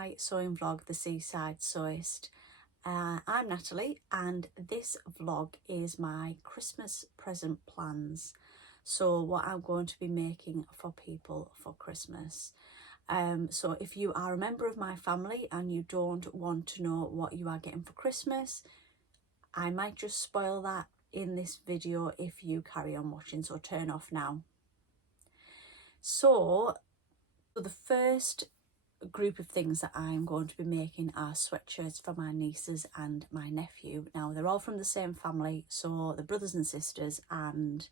my sewing vlog, The Seaside Sewist. I'm Natalie, and this vlog is my Christmas present plans. So what I'm going to be making for people for Christmas. So if you are a member of my family and you don't want to know what you are getting for Christmas, I might just spoil that in this video if you carry on watching, so turn off now. So the first group of things that I'm going to be making are sweatshirts for my nieces and my nephew. Now they're all from the same family, so they're brothers and sisters, and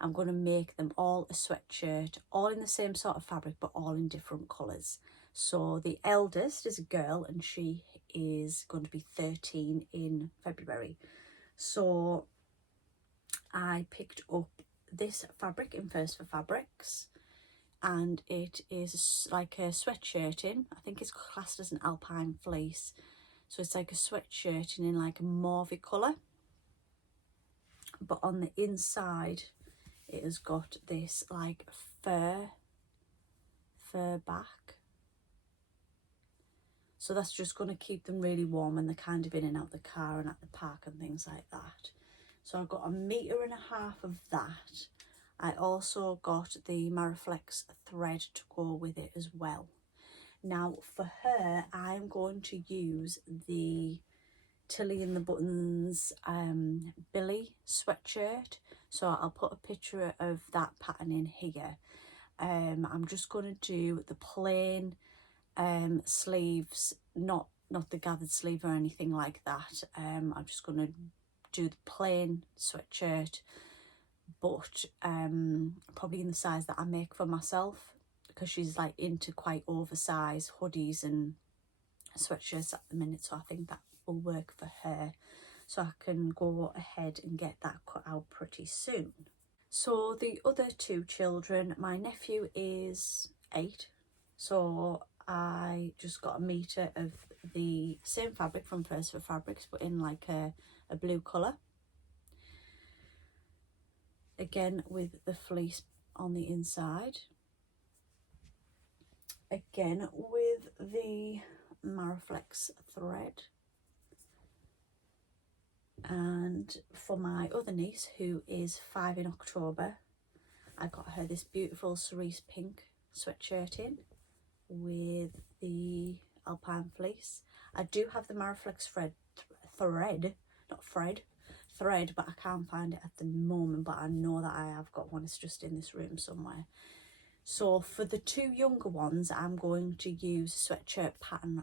I'm going to make them all a sweatshirt, all in the same sort of fabric but all in different colours. So the eldest is a girl and she is going to be 13 in February. So I picked up this fabric in First for Fabrics, and it is like a sweatshirting. I think it's classed as an alpine fleece, so it's like a sweatshirting in like a mauve colour, but on the inside it has got this like fur back, so that's just going to keep them really warm when they're kind of in and out the car and at the park and things like that. So I've got 1.5 meters of that. I also got the Mariflex thread to go with it as well. Now for her, I'm going to use the Tilly in the Buttons Billy sweatshirt. So I'll put a picture of that pattern in here. I'm just going to do the plain sleeves, not the gathered sleeve or anything like that. I'm just going to do the plain sweatshirt, but probably in the size that I make for myself, because she's like into quite oversized hoodies and sweatshirts at the minute, so I think that will work for her. So I can go ahead and get that cut out pretty soon. So the other two children, my nephew is 8, so I just got 1 meter of the same fabric from First for Fabrics, but in like a blue colour, again with the fleece on the inside, again with the Mariflex thread. And for my other niece, who is 5 in October, I got her this beautiful cerise pink sweatshirt in with the alpine fleece. I do have the Mariflex thread, but I can't find it at the moment, but I know that I have got one. It's just in this room somewhere. So for the two younger ones, I'm going to use a sweatshirt pattern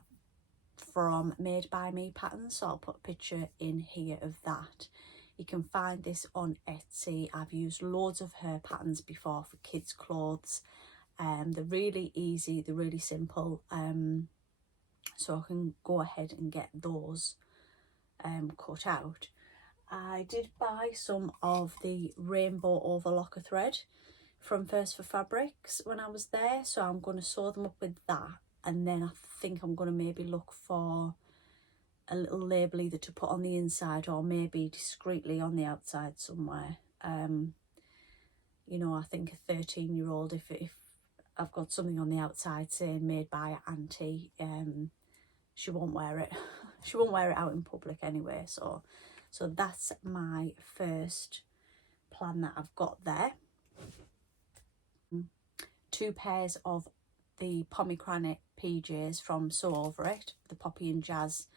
from Made by Me Patterns, so I'll put a picture in here of that. You can find this on Etsy. I've used loads of her patterns before for kids clothes. They're really easy, they're really simple, so I can go ahead and get those cut out. I did buy some of the rainbow overlocker thread from First for Fabrics when I was there, so I'm going to sew them up with that, and then I think I'm going to maybe look for a little label either to put on the inside or maybe discreetly on the outside somewhere. You know, I think a 13-year-old, if I've got something on the outside saying made by Auntie, she won't wear it. She won't wear it out in public anyway. So that's my first plan that I've got there. 2 pairs of the Pomegranate PJs from Sew Over It, the Poppy and Jazz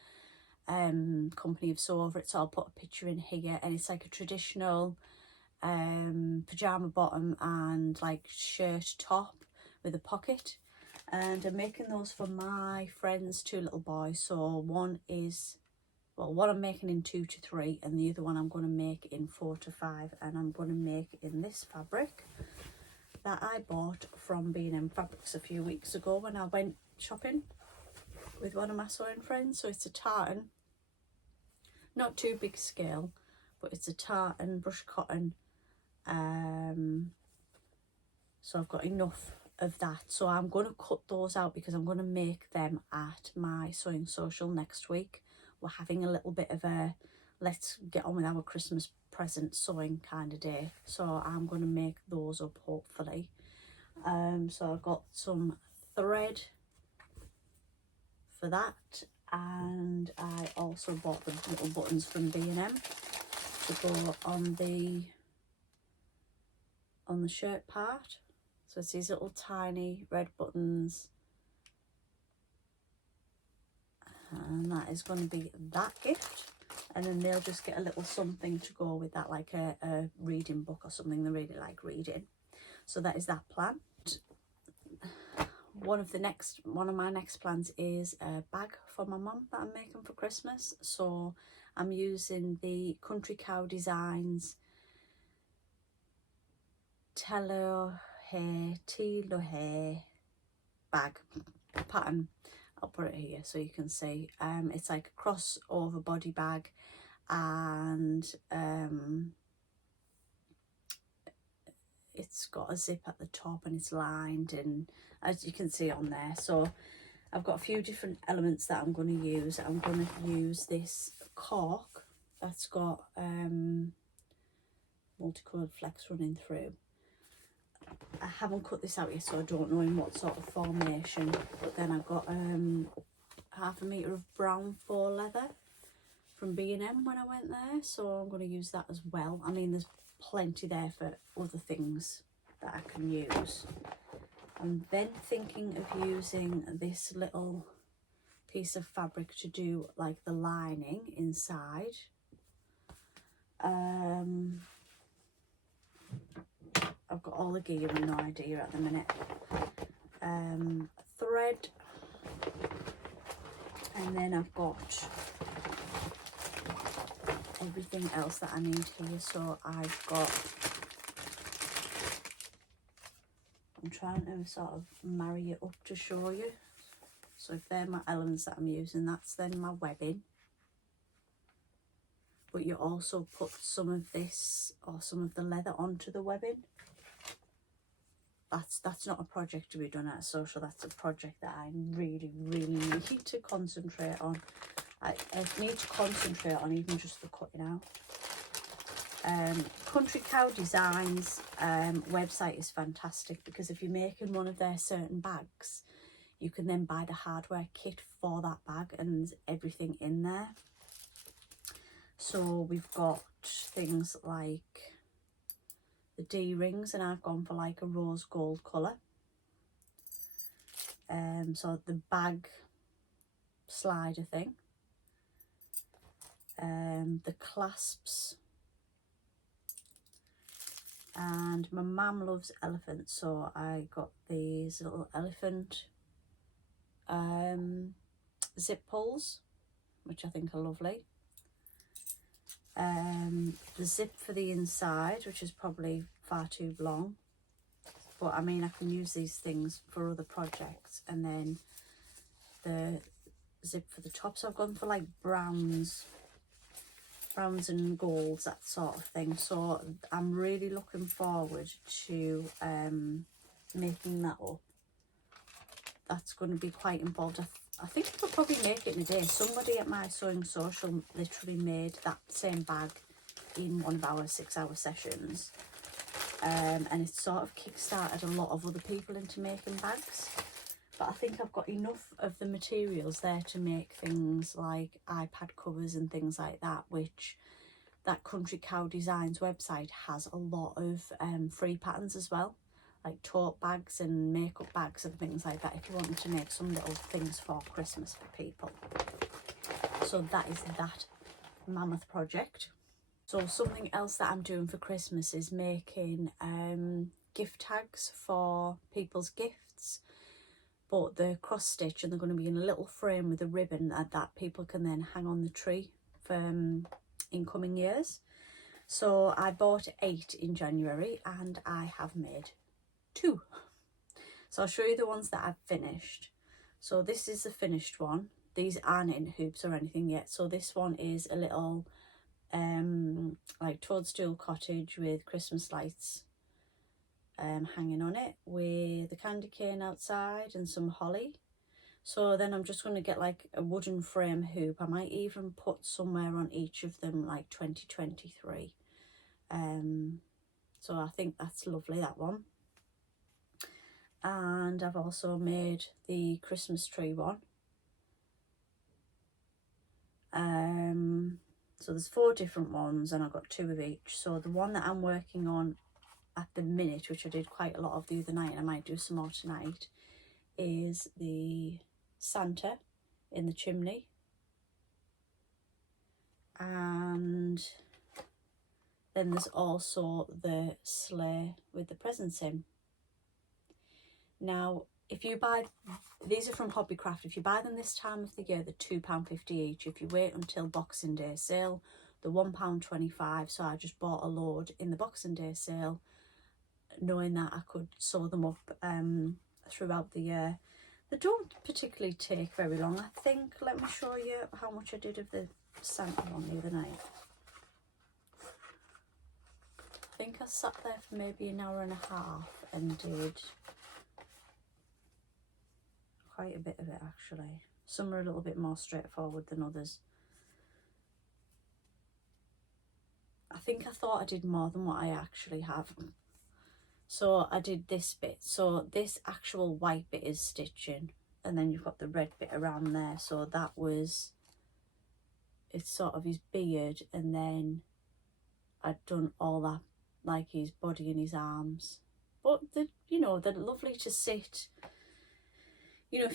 company of Sew Over It. So I'll put a picture in here, and it's like a traditional pyjama bottom and like shirt top with a pocket, and I'm making those for my friend's 2 little boys. So one I'm making in 2 to 3, and the other one I'm going to make in 4 to 5, and I'm going to make in this fabric that I bought from B&M Fabrics a few weeks ago when I went shopping with one of my sewing friends. So it's a tartan, not too big scale, but it's a tartan brush cotton. So I've got enough of that, so I'm going to cut those out because I'm going to make them at my sewing social next week. We're having a little bit of a let's get on with our Christmas present sewing kind of day, so I'm going to make those up hopefully. So I've got some thread for that. And I also bought the little buttons from B&M to go on the shirt part. So it's these little tiny red buttons, and that is going to be that gift. And then they'll just get a little something to go with that, like a reading book or something they really like reading. So that is that plan. One of my next plans is a bag for my mum that I'm making for Christmas. So I'm using the Country Cow Designs Teloujay bag pattern. I'll put it here so you can see. It's like a crossover body bag, and it's got a zip at the top and it's lined, and as you can see on there. So I've got a few different elements that I'm going to use. I'm going to use this cork that's got multicoloured flecks running through. I haven't cut this out yet, so I don't know in what sort of formation, but then I've got 1/2 metre of brown faux leather from B&M when I went there, so I'm going to use that as well. I mean, there's plenty there for other things that I can use. I'm then thinking of using this little piece of fabric to do like the lining inside. I've got all the gear and no idea at the minute. Thread, and then I've got everything else that I need here. So I've got, I'm trying to sort of marry it up to show you. So if they're my elements that I'm using, that's then my webbing. But you also put some of this or some of the leather onto the webbing. That's not a project to be done at a social, that's a project that I really need to concentrate on. I need to concentrate on even just the cutting out. Country Cow Designs website is fantastic, because if you're making one of their certain bags, you can then buy the hardware kit for that bag, and there's everything in there. So we've got things like the D-rings, and I've gone for like a rose gold colour. So the bag slider thing, the clasps, and my mum loves elephants, so I got these little elephant zip pulls, which I think are lovely. The zip for the inside, which is probably far too long, but I mean I can use these things for other projects. And then the zip for the top, so I've gone for like browns and golds, that sort of thing. So I'm really looking forward to making that up. That's going to be quite involved. I think I could probably make it in a day. Somebody at my sewing social literally made that same bag in one of our 6-hour sessions, and it sort of kick-started a lot of other people into making bags. But I think I've got enough of the materials there to make things like iPad covers and things like that, which that Country Cow Designs website has a lot of free patterns as well, like tote bags and makeup bags and things like that, if you wanted to make some little things for Christmas for people. So that is that mammoth project. So something else that I'm doing for Christmas is making gift tags for people's gifts, but they're cross stitch, and they're going to be in a little frame with a ribbon that people can then hang on the tree for incoming years. So I bought 8 in January, and I have made 2. So I'll show you the ones that I've finished. So this is the finished one. These aren't in hoops or anything yet. So this one is a little like toadstool cottage with Christmas lights hanging on it, with the candy cane outside and some holly. So then I'm just going to get like a wooden frame hoop. I might even put somewhere on each of them like 2023. So I think that's lovely, that one. And I've also made the Christmas tree one. So there's 4 different ones and I've got 2 of each. So the one that I'm working on at the minute, which I did quite a lot of the other night and I might do some more tonight, is the Santa in the chimney. And then there's also the sleigh with the presents in. Now, if you buy, these are from Hobbycraft, if you buy them this time of the year, they're £2.50 each. If you wait until Boxing Day sale, they're £1.25. So I just bought a load in the Boxing Day sale, knowing that I could sew them up throughout the year. They don't particularly take very long, I think. Let me show you how much I did of the Santa one the other night. I think I sat there for maybe an hour and a half and did quite a bit of it actually. Some are a little bit more straightforward than others. I think I thought I did more than what I actually have. So I did this bit. So this actual white bit is stitching, and then you've got the red bit around there. So that was, it's sort of his beard, and then I'd done all that, like his body and his arms. But you know, they're lovely to sit. You know,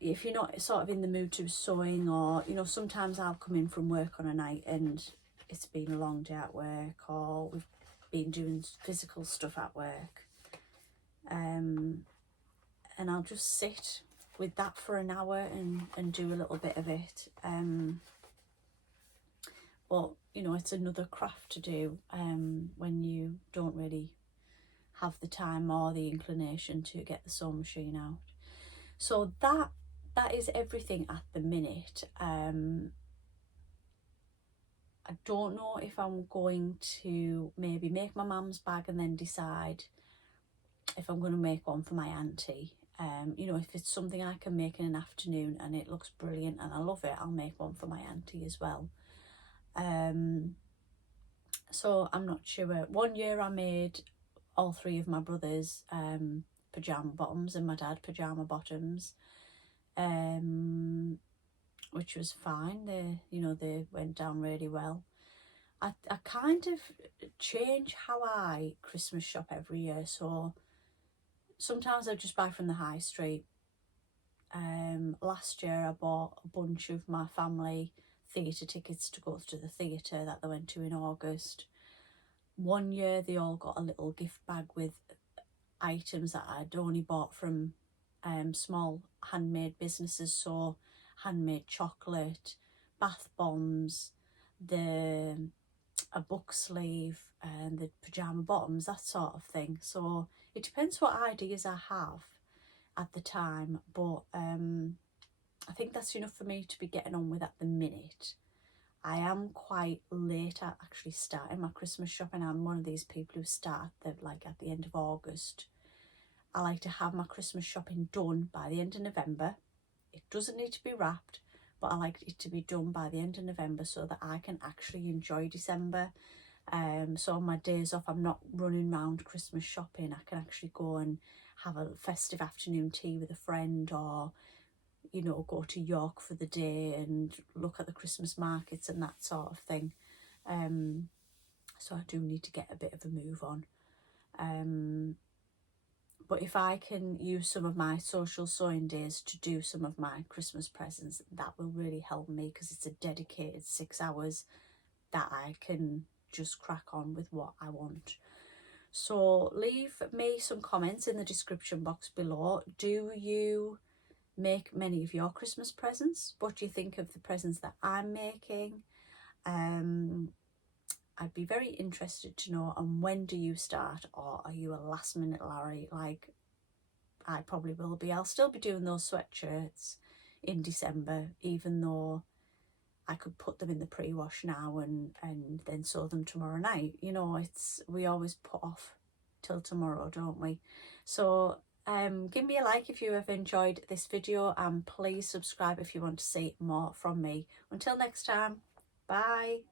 if you're not sort of in the mood to sewing, or, you know, sometimes I'll come in from work on a night and it's been a long day at work, or we've been doing physical stuff at work. And I'll just sit with that for an hour and do a little bit of it. But, you know, it's another craft to do when you don't really have the time or the inclination to get the sewing machine out. So that is everything at the minute. I don't know if I'm going to maybe make my mum's bag and then decide if I'm going to make one for my auntie. You know, if it's something I can make in an afternoon and it looks brilliant and I love it, I'll make one for my auntie as well. So I'm not sure. One year I made all 3 of my brothers pyjama bottoms and my dad pyjama bottoms, which was fine. They went down really well. I kind of change how I Christmas shop every year. So sometimes I just buy from the high street. Last year I bought a bunch of my family theatre tickets to go to the theatre that they went to in August. One year they all got a little gift bag with items that I'd only bought from small handmade businesses, so handmade chocolate, bath bombs, a book sleeve, and the pyjama bottoms, that sort of thing. So it depends what ideas I have at the time, but I think that's enough for me to be getting on with at the minute. I am quite late at actually starting my Christmas shopping. I'm one of these people who start at the end of August. I like to have my Christmas shopping done by the end of November. It doesn't need to be wrapped, but I like it to be done by the end of November so that I can actually enjoy December. So on my days off, I'm not running around Christmas shopping. I can actually go and have a festive afternoon tea with a friend, or, you know, go to York for the day and look at the Christmas markets and that sort of thing. So I do need to get a bit of a move on. But if I can use some of my social sewing days to do some of my Christmas presents, that will really help me, because it's a dedicated 6 hours that I can just crack on with what I want. So leave me some comments in the description box below. Do you make many of your Christmas presents? What do you think of the presents that I'm making? I'd be very interested to know. And when do you start, or are you a last minute Larry like I probably will be? I'll still be doing those sweatshirts in December, even though I could put them in the pre-wash now and then sew them tomorrow night. You know, we always put off till tomorrow, don't we? So give me a like if you have enjoyed this video, and please subscribe if you want to see more from me. Until next time, bye.